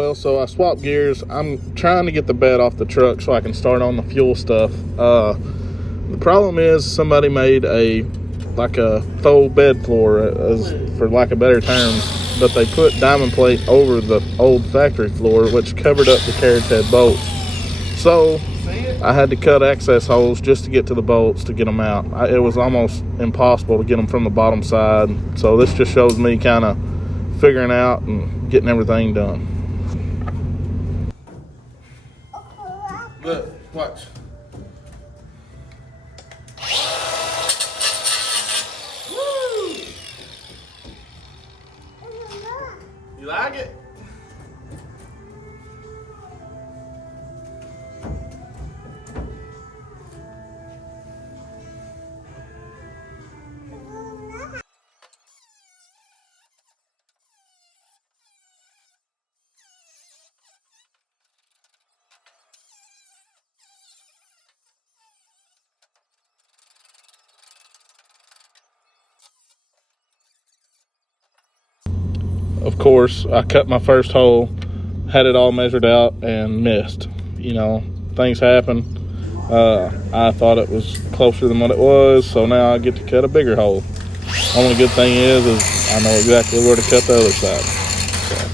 Well, so I swapped gears. I'm trying to get the bed off the truck so I can start on the fuel stuff. The problem is somebody made a faux bed floor, for lack of better terms, but they put diamond plate over the old factory floor, which covered up the carriage head bolts. So I had to cut access holes just to get to the bolts to get them out. It was almost impossible to get them from the bottom side. So this just shows me kind of figuring out and getting everything done. Look, watch. Woo! You like it? Of course, I cut my first hole, had it all measured out, and missed. You know, things happen. I thought it was closer than what it was, so now I get to cut a bigger hole. Only good thing is I know exactly where to cut the other side. So.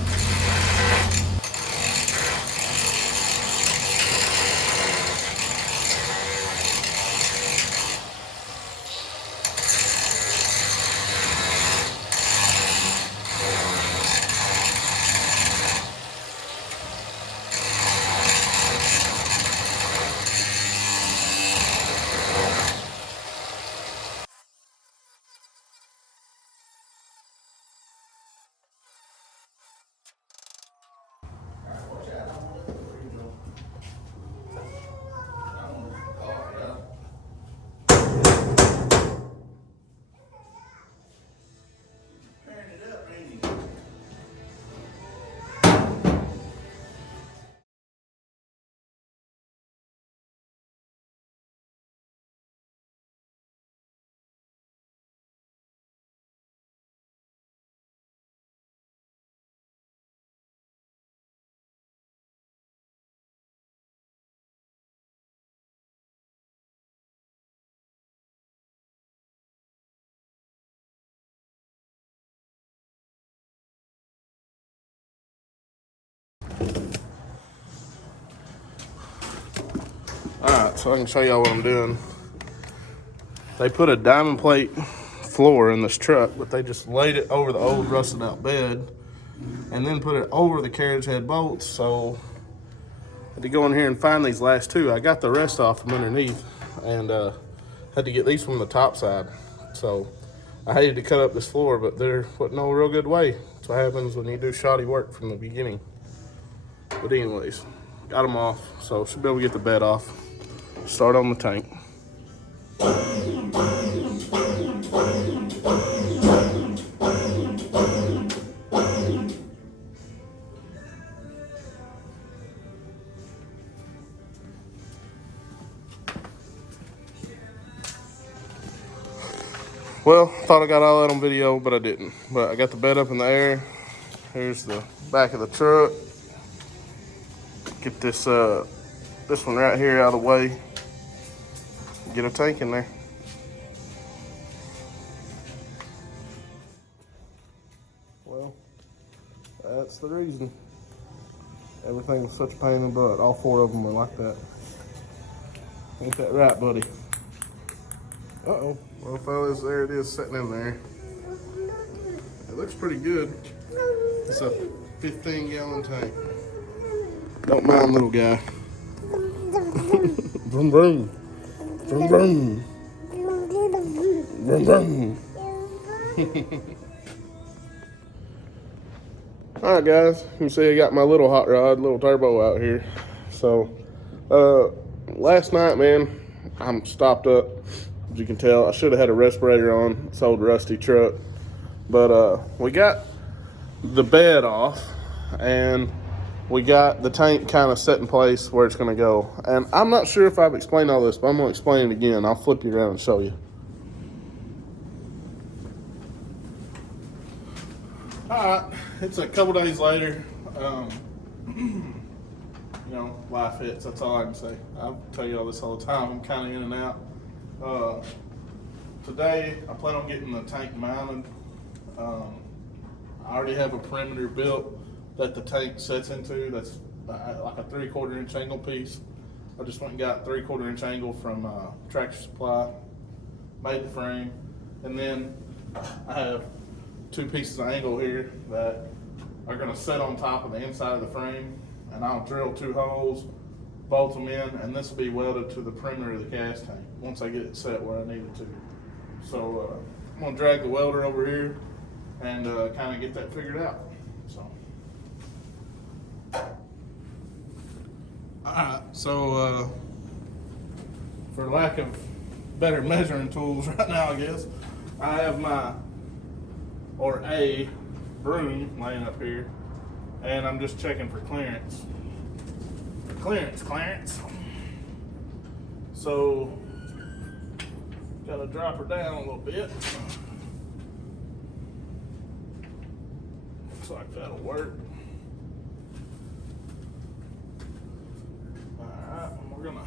Alright, so I can show y'all what I'm doing. They put a diamond plate floor in this truck, but they just laid it over the old rusted out bed and then put it over the carriage head bolts. So I had to go in here and find these last two. I got the rest off from underneath and had to get these from the top side. So I hated to cut up this floor, but there wasn't no real good way. That's what happens when you do shoddy work from the beginning. But anyways, got them off, so should be able to get the bed off. Start on the tank. Well, thought I got all that on video, but I didn't. But I got the bed up in the air. Here's the back of the truck. Get this one right here out of the way. Get a tank in there. Well, that's the reason. Everything was such a pain in the butt. All four of them were like that. Ain't that right, buddy? Uh-oh. Well, fellas, there it is sitting in there. It looks pretty good. It's a 15-gallon tank. Don't mind, little guy. Vroom, vroom. Vroom, vroom. Vroom, vroom. Alright, guys. You can see I got my little hot rod, little turbo out here. So, last night, man, I'm stopped up. As you can tell, I should have had a respirator on. It's old rusty truck. But we got the bed off, and we got the tank kind of set in place where it's going to go. And I'm not sure if I've explained all this, but I'm going to explain it again. I'll flip you around and show you. All right, it's a couple days later. you know, life hits. That's all I can say. I'll tell you all this all the time. I'm kind of in and out. Today, I plan on getting the tank mounted. I already have a perimeter built that the tank sets into. That's like a 3/4 inch angle piece. I just went and got 3/4 inch angle from Tractor Supply, made the frame, and then I have 2 pieces of angle here that are going to set on top of the inside of the frame, and I'll drill 2 holes, bolt them in, and this will be welded to the perimeter of the gas tank once I get it set where I need it to. So I'm going to drag the welder over here and kind of get that figured out. So, alright, so for lack of better measuring tools right now, I guess, I have a broom laying up here, and I'm just checking for clearance. Clearance. So, gotta drop her down a little bit. Looks like that'll work. Alright, we're gonna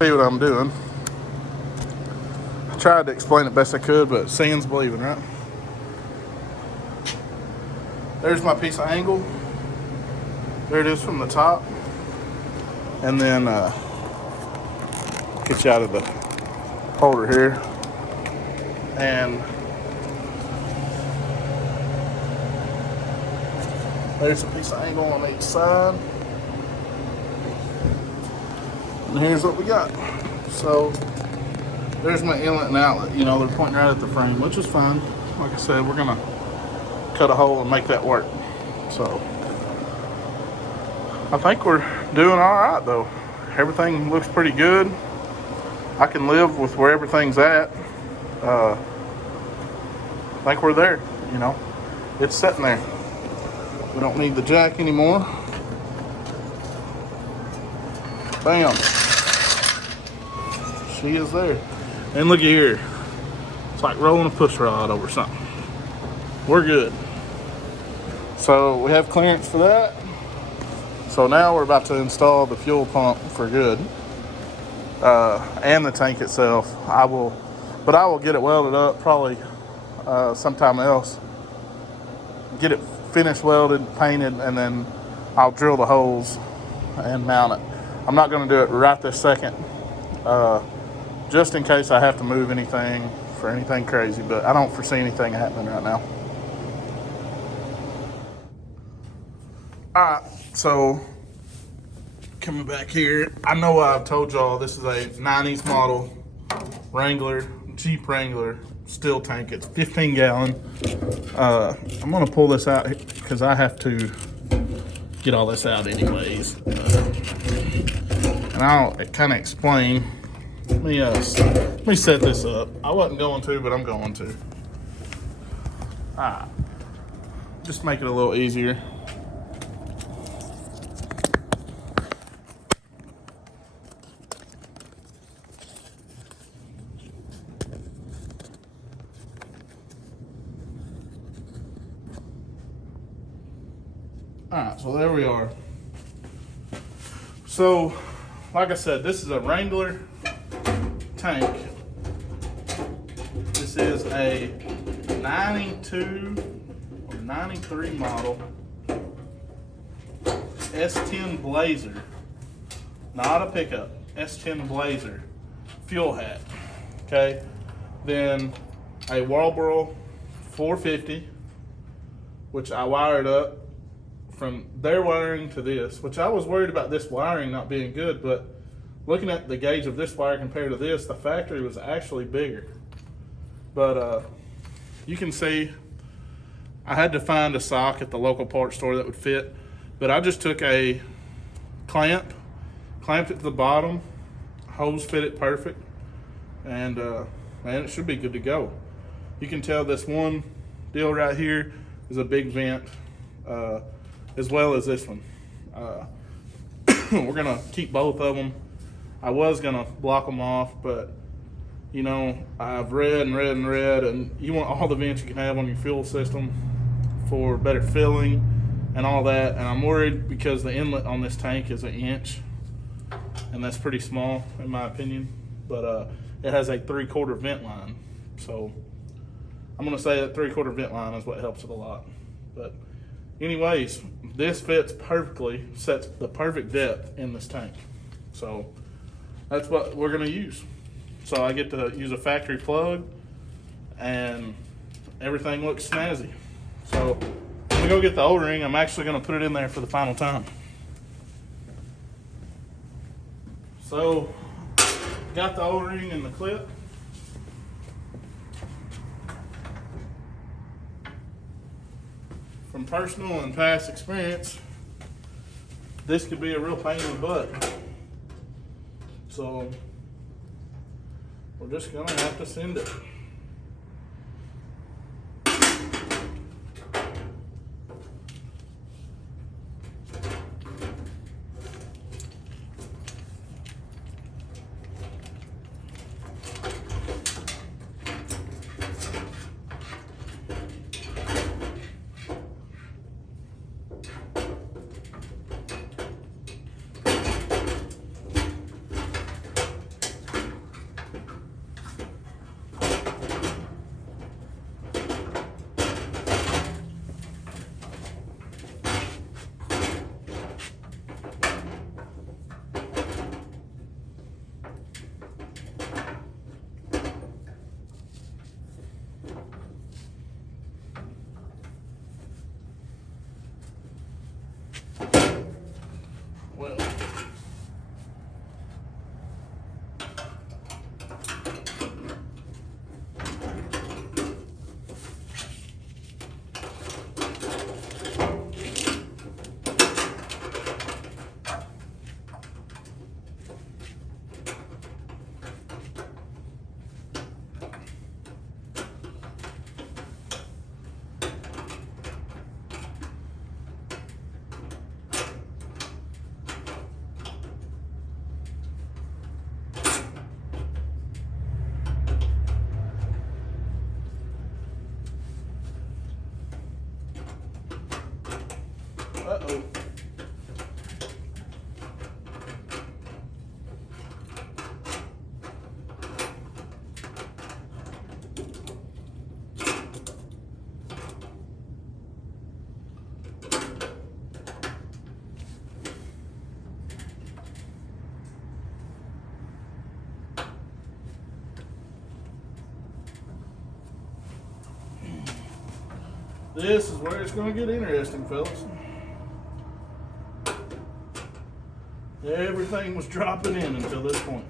see what I'm doing. I tried to explain it best I could, but seeing's believing, right? There's my piece of angle. There it is from the top. And then get you out of the holder here. And there's a piece of angle on each side. And here's what we got. So there's my inlet and outlet. You know, they're pointing right at the frame, which is fine. Like I said, we're gonna cut a hole and make that work. So I think we're doing all right though. Everything looks pretty good. I can live with where everything's at. I think we're there, you know. It's sitting there. We don't need the jack anymore. Bam. She is there. And look at here. It's like rolling a push rod over something. We're good. So we have clearance for that. So now we're about to install the fuel pump for good. And the tank itself. I will get it welded up probably sometime else. Get it finished welded, painted, and then I'll drill the holes and mount it. I'm not going to do it right this second, just in case I have to move anything for anything crazy, but I don't foresee anything happening right now. Alright, so coming back here, I know I've told y'all this is a 90s model Wrangler, Jeep Wrangler steel tank. It's 15 gallon. I'm going to pull this out because I have to get all this out anyways. And I'll kind of explain. Let me set this up. I wasn't going to, but I'm going to. Just make it a little easier. Alright, so there we are. So, like I said, this is a Wrangler tank. This is a 92 or 93 model S-10 Blazer. Not a pickup, S-10 Blazer fuel hat. Okay, then a walbro 450, which I wired up from their wiring to this, which I was worried about this wiring not being good, but looking at the gauge of this wire compared to this, the factory was actually bigger. But you can see I had to find a sock at the local parts store that would fit, but I just took a clamped it to the bottom, hose fit it perfect, and man, it should be good to go. You can tell this one deal right here is a big vent, as well as this one. We're gonna keep both of them. I was gonna block them off, but you know, I've read, and you want all the vents you can have on your fuel system for better filling and all that. And I'm worried because the inlet on this tank is 1 inch, and that's pretty small in my opinion. But it has a 3/4 vent line, so I'm gonna say that 3/4 vent line is what helps it a lot. But anyways, this fits perfectly, sets the perfect depth in this tank. So that's what we're gonna use. So I get to use a factory plug and everything looks snazzy. So I'm gonna go get the O-ring. I'm actually gonna put it in there for the final time. So got the O-ring and the clip. From personal and past experience, this could be a real pain in the butt. So we're just gonna have to send it. Well, uh-oh. This is where it's going to get interesting, fellas. Everything was dropping in until this point.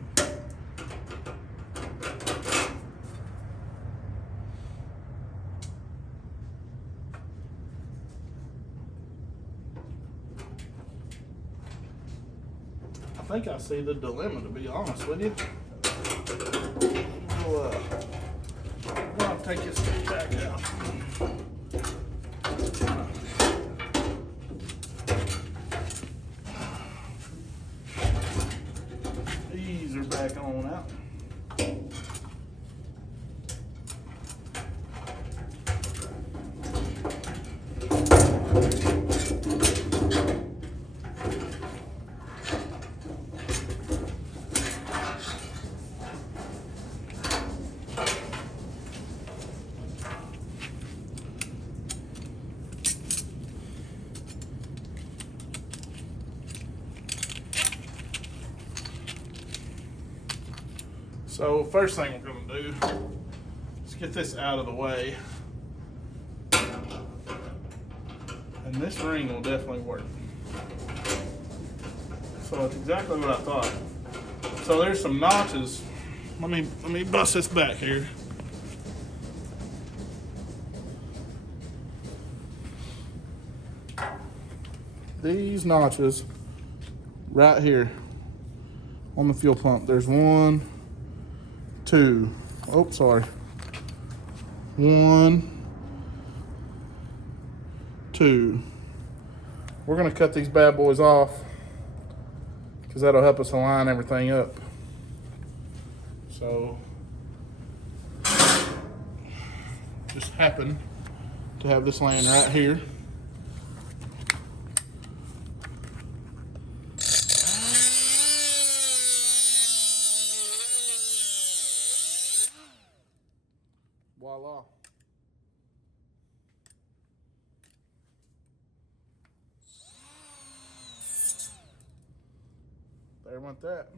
I think I see the dilemma, to be honest with you. I'll take this back out. These are back on out. So first thing we're gonna do is get this out of the way. And this ring will definitely work. So it's exactly what I thought. So there's some notches. Let me bust this back here. These notches right here on the fuel pump. There's 1, 2. Oh, sorry. 1, 2. We're gonna cut these bad boys off because that'll help us align everything up. So, just happen to have this laying right here. Voila. There went that.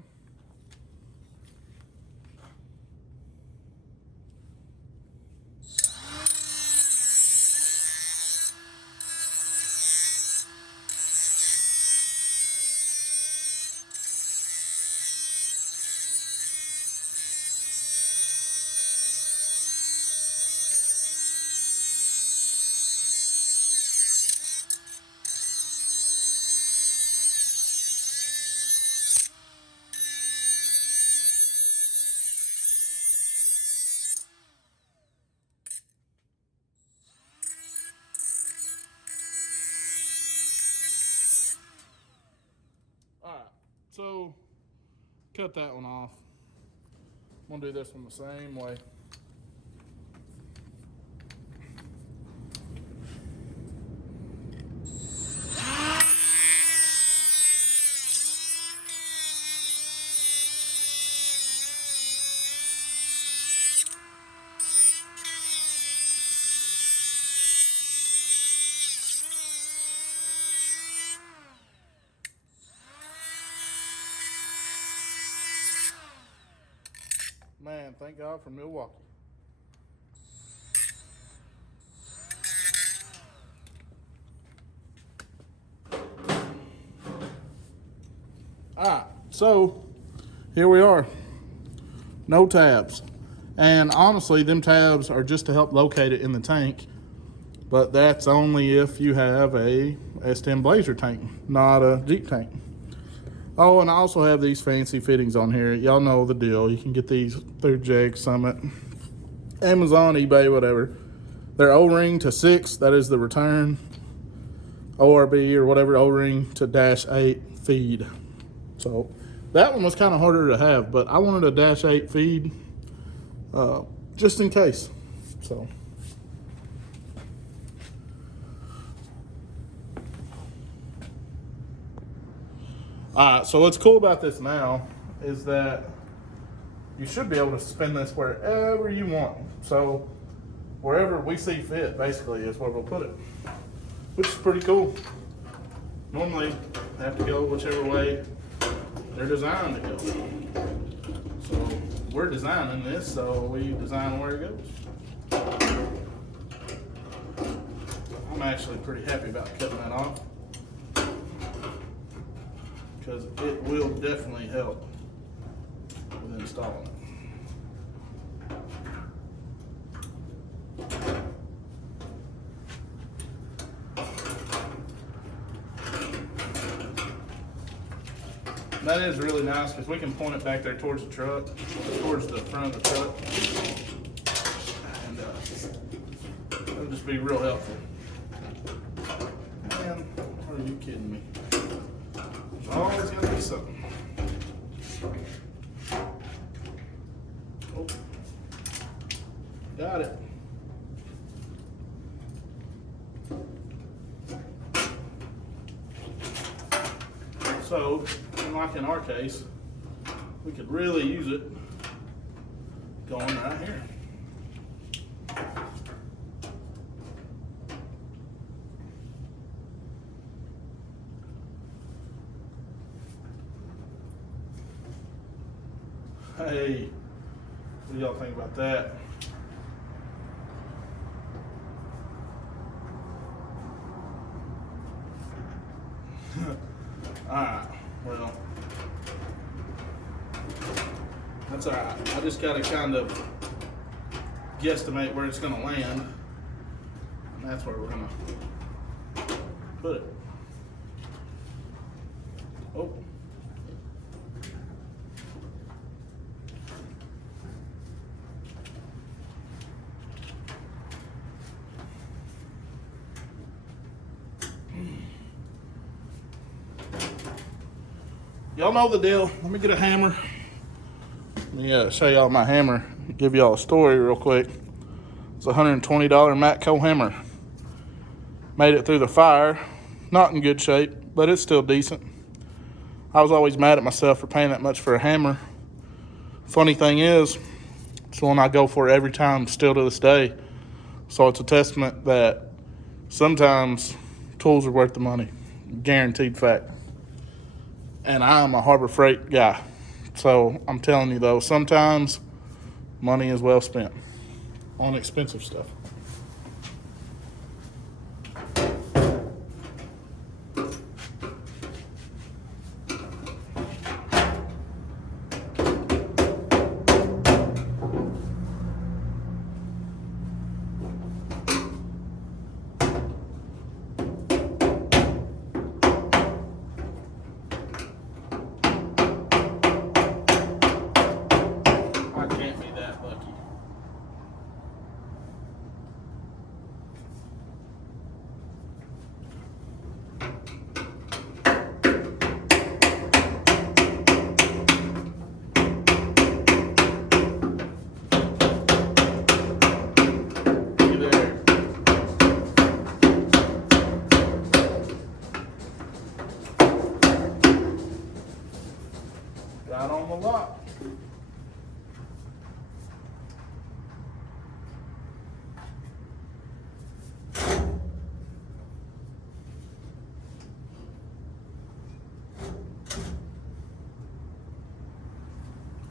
Alright, so cut that one off. I'm gonna do this one the same way. Man, thank God for Milwaukee. Alright, so here we are. No tabs. And honestly, them tabs are just to help locate it in the tank. But that's only if you have a S10 Blazer tank, not a Jeep tank. Oh, and I also have these fancy fittings on here. Y'all know the deal. You can get these through Jag Summit, Amazon, eBay, whatever. They're O-ring to 6, that is the return. ORB or whatever, O-ring to -8 feed. So that one was kind of harder to have, but I wanted a -8 feed just in case. So. Alright, so what's cool about this now is that you should be able to spin this wherever you want. So wherever we see fit, basically, is where we'll put it, which is pretty cool. Normally, I have to go whichever way they're designed to go. So we're designing this, so we design where it goes. I'm actually pretty happy about cutting that off, because it will definitely help with installing it. That is really nice because we can point it back there towards the truck, towards the front of the truck, and it'll just be real helpful. Man, are you kidding me? There's always got to be something. Oh, got it. So, like in our case, we could really use it going right here. Hey, What do y'all think about that? Alright, well, that's alright. I just gotta kind of guesstimate where it's gonna land, and that's where we're gonna put it. Oh. Y'all know the deal. Let me get a hammer. Let me show y'all my hammer. Give y'all a story real quick. It's a $120 Matco hammer. Made it through the fire. Not in good shape, but it's still decent. I was always mad at myself for paying that much for a hammer. Funny thing is, it's one I go for every time still to this day. So it's a testament that sometimes tools are worth the money. Guaranteed fact. And I'm a Harbor Freight guy. So I'm telling you though, sometimes money is well spent on expensive stuff. Right on the lock.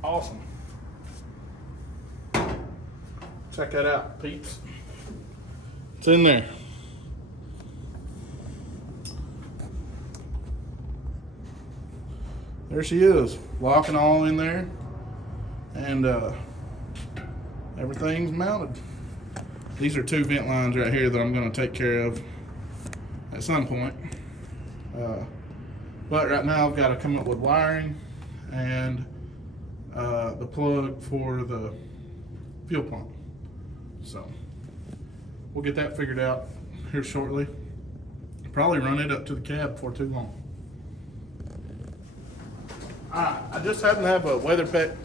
Awesome. Check that out, peeps. It's in there. There she is, locking all in there, and everything's mounted. These are 2 vent lines right here that I'm going to take care of at some point. But right now I've got to come up with wiring and the plug for the fuel pump. So we'll get that figured out here shortly. Probably run it up to the cab before too long. I just happen to have a weather pack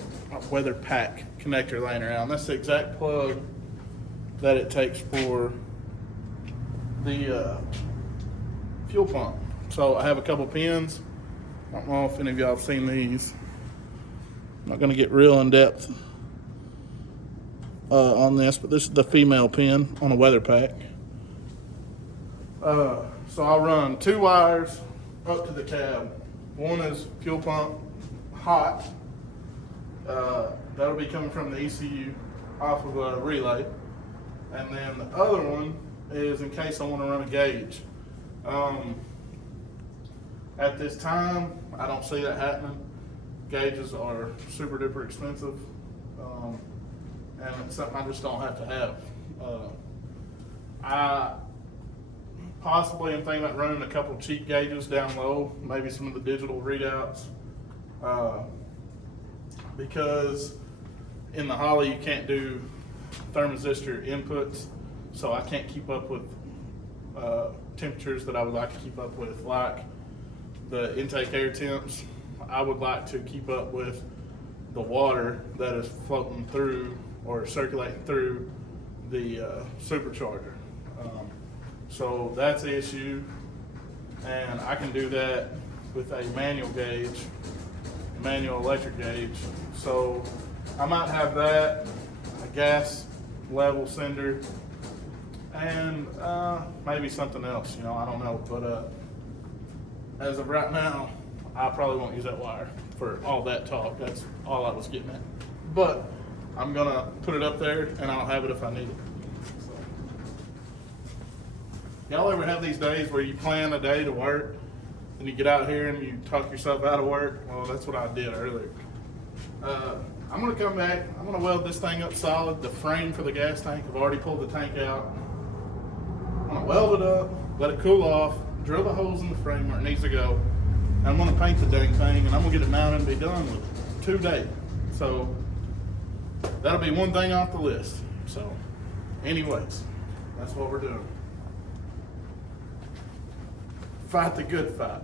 connector laying around. That's the exact plug that it takes for the fuel pump. So I have a couple pins. I don't know if any of y'all have seen these. I'm not going to get real in depth on this, but this is the female pin on a weather pack. So I'll run 2 wires up to the cab. One is fuel pump hot. That'll be coming from the ECU off of a relay. And then the other one is in case I want to run a gauge. At this time, I don't see that happening. Gauges are super duper expensive. And it's something I just don't have to have. I possibly am thinking about running a couple cheap gauges down low, maybe some of the digital readouts. Because in the Holly you can't do thermistor inputs, so I can't keep up with temperatures that I would like to keep up with, like the intake air temps. I would like to keep up with the water that is floating through or circulating through the supercharger. So that's the issue, and I can do that with a manual gauge, manual electric gauge. So I might have that, a gas level sender, and maybe something else, I don't know. But as of right now, I probably won't use that wire for all that talk. That's all I was getting at. But I'm gonna put it up there and I'll have it if I need it. So. Y'all ever have these days where you plan a day to work and you get out here and you talk yourself out of work? Well, that's what I did earlier. I'm gonna come back, I'm gonna weld this thing up solid, the frame for the gas tank. I've already pulled the tank out. I'm gonna weld it up, let it cool off, drill the holes in the frame where it needs to go. And I'm gonna paint the dang thing and I'm gonna get it mounted and be done with it today. So that'll be one thing off the list. So anyways, that's what we're doing. Fight the good fight.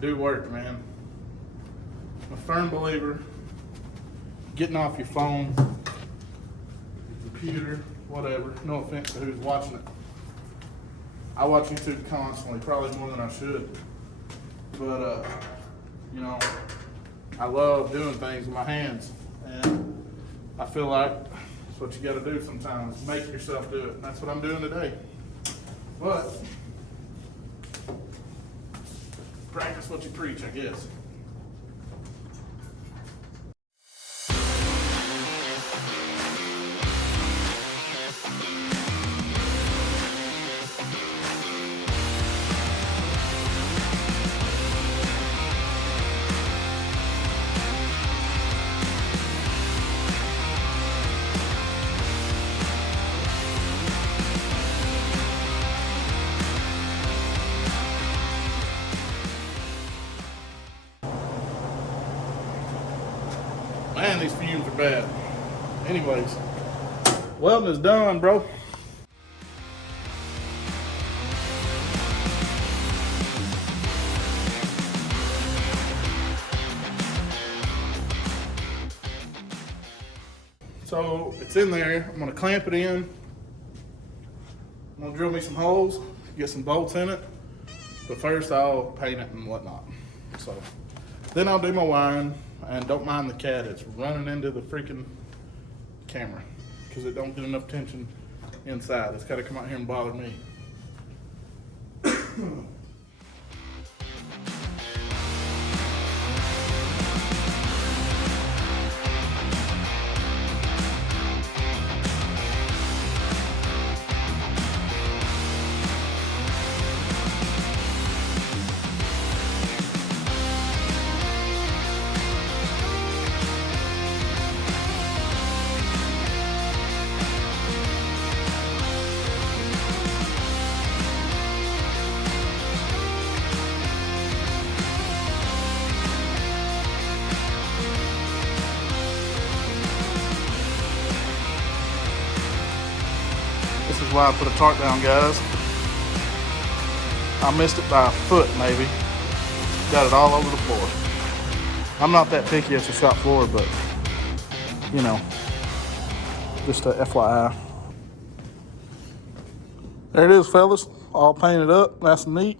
Do work, man. I'm a firm believer. Getting off your phone, your computer, whatever. No offense to who's watching it. I watch YouTube constantly, probably more than I should. But, you know, I love doing things with my hands. And I feel like that's what you got to do sometimes. Make yourself do it. And that's what I'm doing today. But, practice what you preach, I guess. Man, these fumes are bad. Anyways, welding is done, bro. So it's in there. I'm gonna clamp it in. I'm gonna drill me some holes, get some bolts in it. But first I'll paint it and whatnot. So then I'll do my wiring. And don't mind the cat, it's running into the freaking camera because it don't get enough tension inside. It's got to come out here and bother me. This is why I put a tarp down, guys. I missed it by a foot, maybe. Got it all over the floor. I'm not that picky as a shop floor, but, you know, just a FYI. There it is, fellas. All painted up, nice and neat.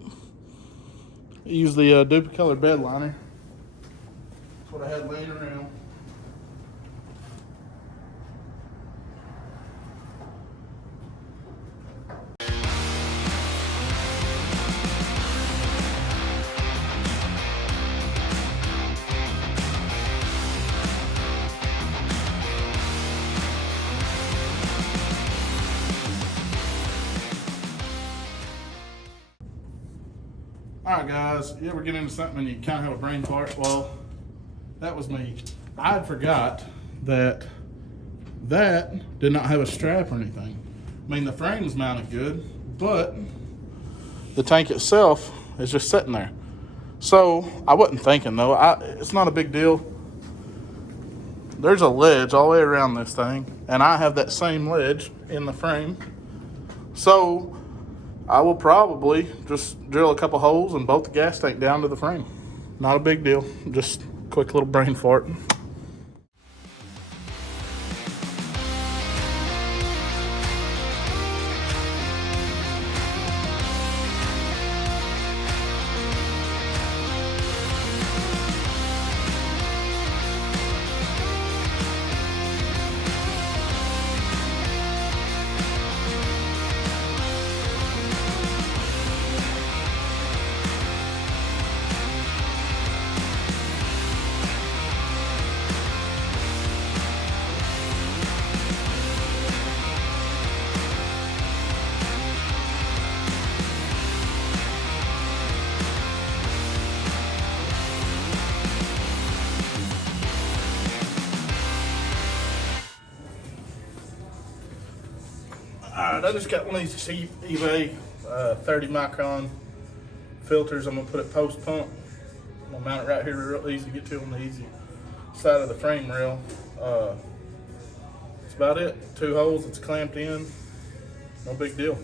Use the duplicate color bed liner. That's what I had laying around. Alright guys, you ever get into something and you kind of have a brain fart? Well, that was me. I forgot that did not have a strap or anything. I mean, the frame's mounted good, but the tank itself is just sitting there. So, I wasn't thinking though, it's not a big deal. There's a ledge all the way around this thing, and I have that same ledge in the frame. So, I will probably just drill a couple holes and bolt the gas tank down to the frame. Not a big deal, just a quick little brain fart. Alright, I just got one of these cheap eBay 30 micron filters. I'm gonna put it post pump. I'm gonna mount it right here, real easy to get to on the easy side of the frame rail. That's about it. 2 holes, it's clamped in. No big deal.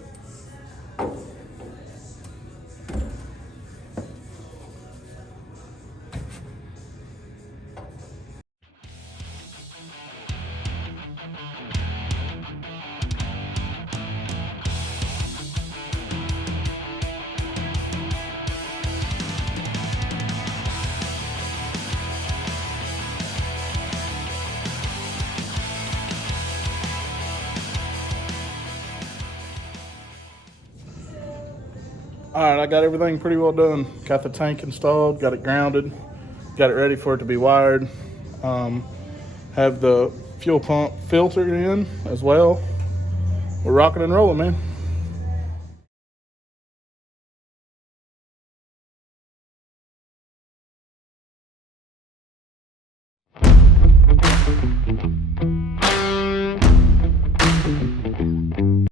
All right, I got everything pretty well done. Got the tank installed, got it grounded, got it ready for it to be wired. Have the fuel pump filter in as well. We're rocking and rolling, man.